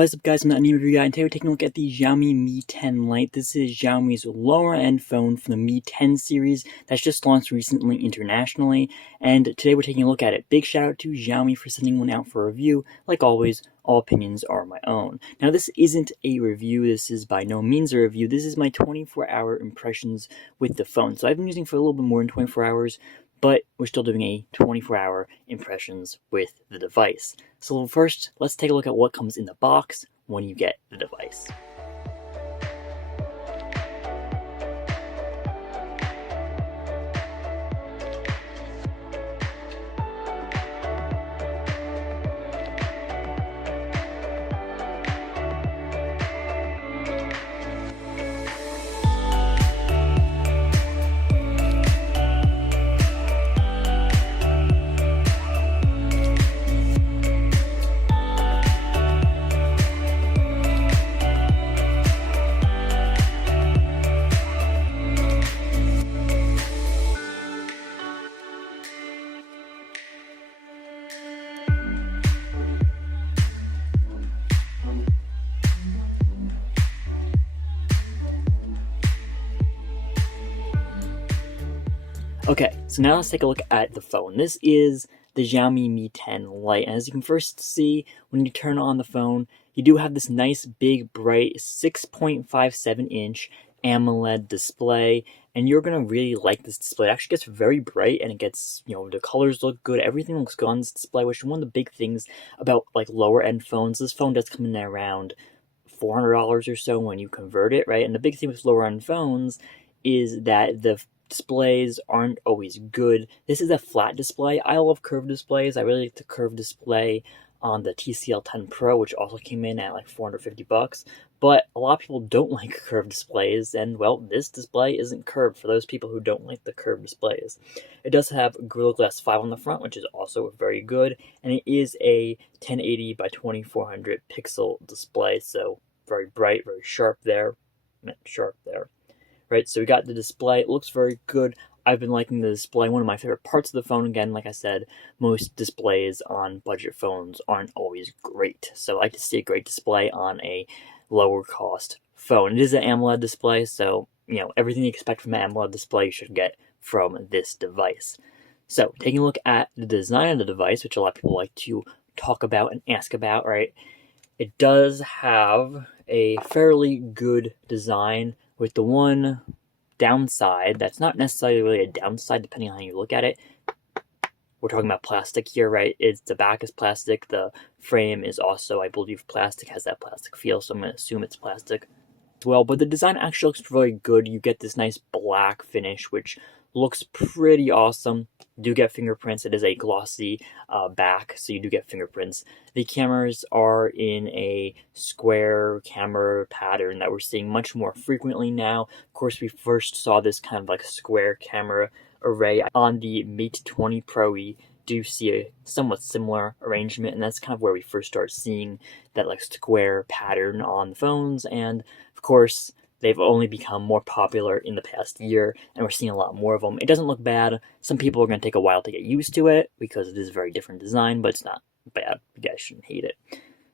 What's up guys, I'm the Unnamed review guy, and today we're taking a look at the Xiaomi Mi 10 Lite. This is Xiaomi's lower end phone from the Mi 10 series that's just launched recently internationally, and today we're taking a look at it. Big shout out to Xiaomi for sending one out for a review. Like always, all opinions are my own. Now this isn't a review, this is by no means a review, this is my 24-hour impressions with the phone. So I've been using it for a little bit more than 24 hours, but we're still doing a 24-hour impressions with the device. So first, let's take a look at what comes in the box when you get the device. Okay, so now let's take a look at the phone. This is the Xiaomi Mi 10 Lite, and as you can first see, when you turn on the phone, you do have this nice, big, bright 6.57-inch AMOLED display, and you're going to really like this display. It actually gets very bright, and it gets, the colors look good, everything looks good on this display, which is one of the big things about, lower-end phones. This phone does come in at around $400 or so when you convert it, right? And the big thing with lower-end phones is that the displays aren't always good. This is a flat display. I love curved displays. I really like the curved display on the TCL 10 Pro, which also came in at like $450. But a lot of people don't like curved displays, and well, this display isn't curved for those people who don't like the curved displays. It does have Gorilla Glass 5 on the front, which is also very good, and it is a 1080 by 2400 pixel display, so very bright, very sharp there. Right, so we got the display. It looks very good. I've been liking the display. One of my favorite parts of the phone, again, like I said, most displays on budget phones aren't always great. So I like to see a great display on a lower cost phone. It is an AMOLED display, so everything you expect from an AMOLED display you should get from this device. So taking a look at the design of the device, which a lot of people like to talk about and ask about, right? It does have a fairly good design, with the one downside that's not necessarily really a downside depending on how you look at it. We're talking about plastic here, right? The back is plastic. The frame is also, I believe, plastic, has that plastic feel, so I'm going to assume it's plastic as well. But the design actually looks really good. You get this nice black finish, which looks pretty awesome. You do get fingerprints. It is a glossy back, so you do get fingerprints. The cameras are in a square camera pattern that we're seeing much more frequently now. Of course, we first saw this kind of like square camera array on the Mate 20 Pro. We do see a somewhat similar arrangement, and that's kind of where we first start seeing that square pattern on the phones. And of course, they've only become more popular in the past year, and we're seeing a lot more of them. It doesn't look bad. Some people are going to take a while to get used to it because it is a very different design, but it's not bad. You guys shouldn't hate it.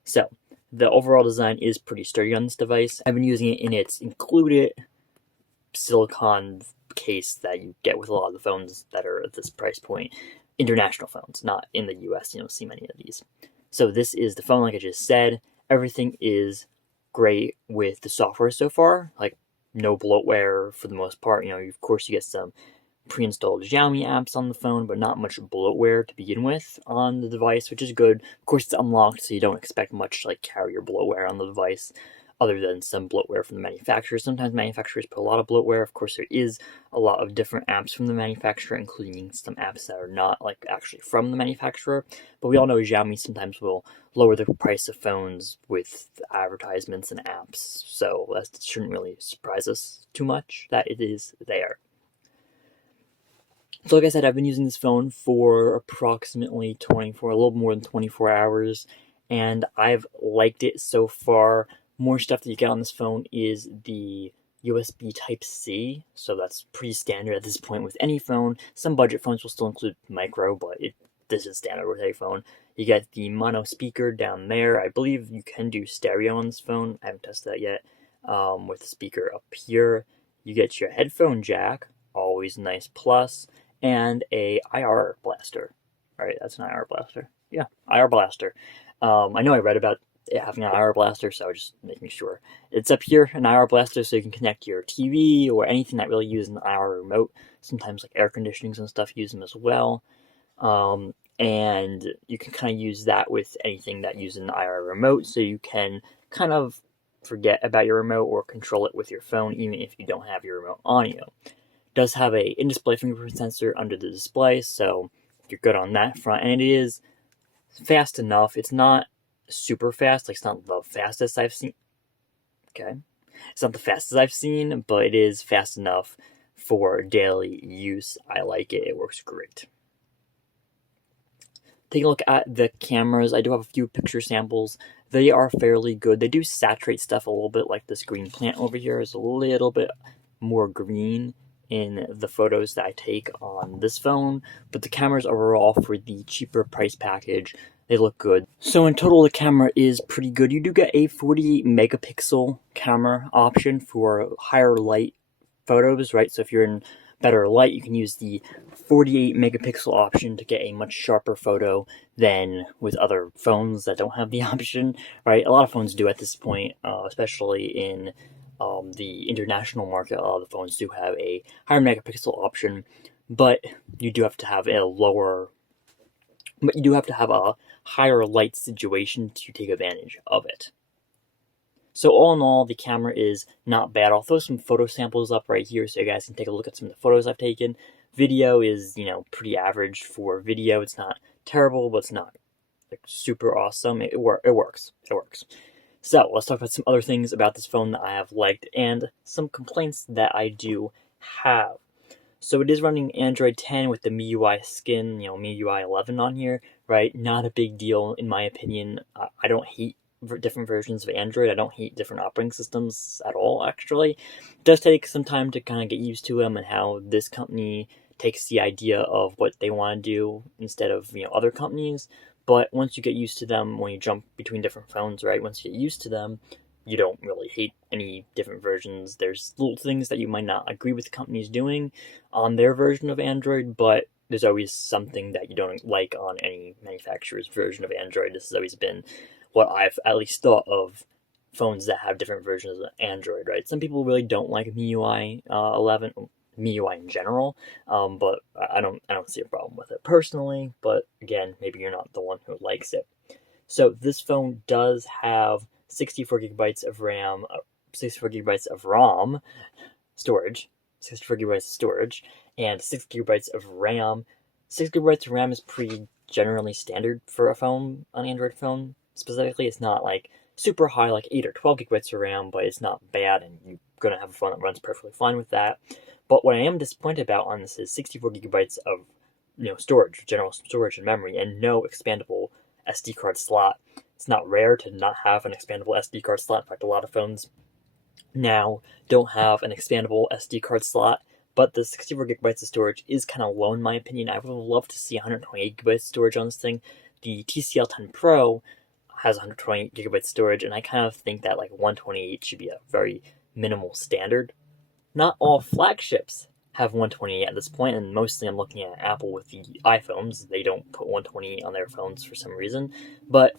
So, the overall design is pretty sturdy on this device. I've been using it in its included silicone case that you get with a lot of the phones that are at this price point. International phones, not in the US. You don't see many of these. So this is the phone, like I just said. Everything is great with the software so far, no bloatware for the most part. Of course you get some pre-installed Xiaomi apps on the phone, but not much bloatware to begin with on the device, which is good. Of course it's unlocked, so you don't expect much carrier bloatware on the device, other than some bloatware from the manufacturer. Sometimes manufacturers put a lot of bloatware. Of course, there is a lot of different apps from the manufacturer, including some apps that are not actually from the manufacturer. But we all know Xiaomi sometimes will lower the price of phones with advertisements and apps. So that shouldn't really surprise us too much that it is there. So like I said, I've been using this phone for approximately a little more than 24 hours, and I've liked it so far. More stuff that you get on this phone is the USB Type-C, so that's pretty standard at this point with any phone. Some budget phones will still include micro, but this is standard with any phone. You get the mono speaker down there. I believe you can do stereo on this phone. I haven't tested that yet. With the speaker up here, you get your headphone jack, always nice plus, and a IR blaster. Right, that's an IR blaster. Yeah, IR blaster. I know I read about it having an IR blaster, so I was just making sure. It's up here, an IR blaster, so you can connect your TV or anything that really uses an IR remote. Sometimes like air conditionings and stuff use them as well. And you can kind of use that with anything that uses an IR remote, so you can kind of forget about your remote or control it with your phone, even if you don't have your remote on you. It does have a in-display fingerprint sensor under the display, so you're good on that front, and it is fast enough. It's not super fast, like it's not the fastest I've seen. Okay, it's not the fastest I've seen, but it is fast enough for daily use. I like it. It works great. Take a look at the cameras. I do have a few picture samples. They are fairly good. They do saturate stuff a little bit, like this green plant over here is a little bit more green in the photos that I take on this phone, but the cameras overall, for the cheaper price package, they look good. So in total, the camera is pretty good. You do get a 48 megapixel camera option for higher light photos, right? So if you're in better light, you can use the 48 megapixel option to get a much sharper photo than with other phones that don't have the option, right? A lot of phones do at this point, especially in the international market. A lot of the phones do have a higher megapixel option, but you do have to have a higher light situation to take advantage of it. So all in all, the camera is not bad. I'll throw some photo samples up right here so you guys can take a look at some of the photos I've taken. Video is, pretty average for video. It's not terrible, but it's not like super awesome. It works. So let's talk about some other things about this phone that I have liked and some complaints that I do have. So it is running Android 10 with the MIUI skin, MIUI 11 on here, right? Not a big deal in my opinion. I don't hate different versions of Android. I don't hate different operating systems at all, actually. It does take some time to kind of get used to them and how this company takes the idea of what they want to do instead of, other companies. But once you get used to them, when you jump between different phones, right? Once you get used to them, you don't really hate any different versions. There's little things that you might not agree with the companies doing on their version of Android, but there's always something that you don't like on any manufacturer's version of Android. This has always been what I've at least thought of phones that have different versions of Android, right? Some people really don't like MIUI 11, MIUI in general, but I don't see a problem with it personally. But again, maybe you're not the one who likes it. So this phone does have 64 gigabytes of RAM, 64 gigabytes of ROM storage, 64 gigabytes of storage, and 6 gigabytes of RAM. 6 gigabytes of RAM is pretty generally standard for a phone, an Android phone. Specifically, it's not like super high, like 8 or 12 gigabytes of RAM, but it's not bad, and you're going to have a phone that runs perfectly fine with that. But what I am disappointed about on this is 64 gigabytes of storage, general storage and memory, and no expandable SD card slot. It's not rare to not have an expandable SD card slot. In fact, a lot of phones now don't have an expandable SD card slot, but the 64 gigabytes of storage is kind of low in my opinion. I would love to see 128 gigabytes of storage on this thing. The TCL 10 Pro has 128 gigabytes storage, and I kind of think that like 128 should be a very minimal standard. Not all flagships have 128 at this point, and mostly I'm looking at Apple with the iPhones. They don't put 128 on their phones for some reason, but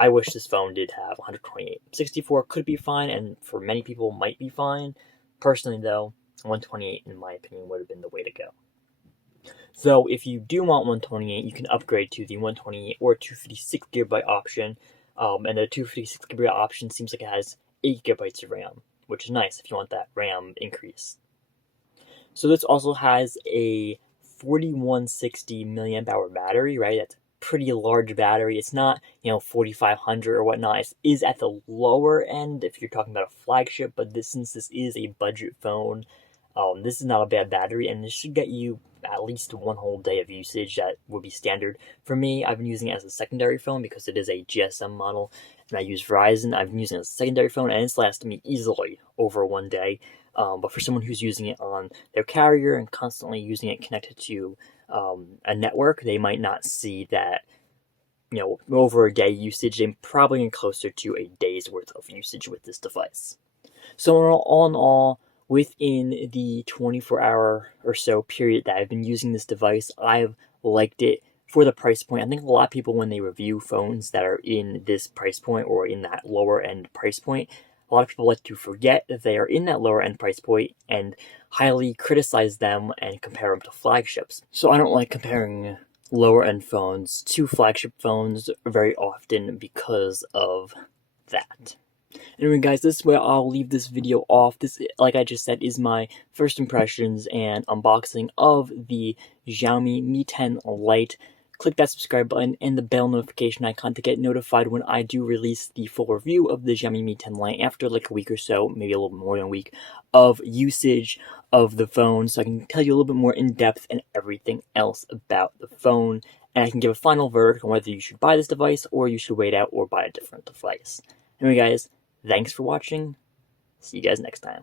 I wish this phone did have 128. 64 could be fine, and for many people might be fine. Personally though, 128 in my opinion would have been the way to go. So if you do want 128, you can upgrade to the 128 or 256 gigabyte option, and the 256 gigabyte option seems like it has 8 gigabytes of RAM, which is nice if you want that RAM increase. So this also has a 4160 milliamp hour battery, right? That's a pretty large battery. It's not, 4500 or whatnot. It is at the lower end if you're talking about a flagship, but since this is a budget phone, this is not a bad battery, and this should get you at least one whole day of usage. That would be standard. For me, I've been using it as a secondary phone because it is a GSM model, and I use Verizon. I've been using it as a secondary phone, and it's lasted me easily over one day. But for someone who's using it on their carrier and constantly using it connected to a network, they might not see that over a day usage and probably closer to a day's worth of usage with this device. So all in all, within the 24-hour or so period that I've been using this device, I've liked it for the price point. I think a lot of people, when they review phones that are in this price point or in that lower end price point, a lot of people like to forget that they are in that lower end price point and highly criticize them and compare them to flagships. So I don't like comparing lower end phones to flagship phones very often because of that. Anyway, guys, this is where I'll leave this video off. This, like I just said, is my first impressions and unboxing of the Xiaomi Mi 10 Lite. Click that subscribe button and the bell notification icon to get notified when I do release the full review of the Xiaomi Mi 10 Lite after like a week or so, maybe a little more than a week, of usage of the phone, so I can tell you a little bit more in depth and everything else about the phone, and I can give a final verdict on whether you should buy this device or you should wait out or buy a different device. Anyway, guys, thanks for watching. See you guys next time.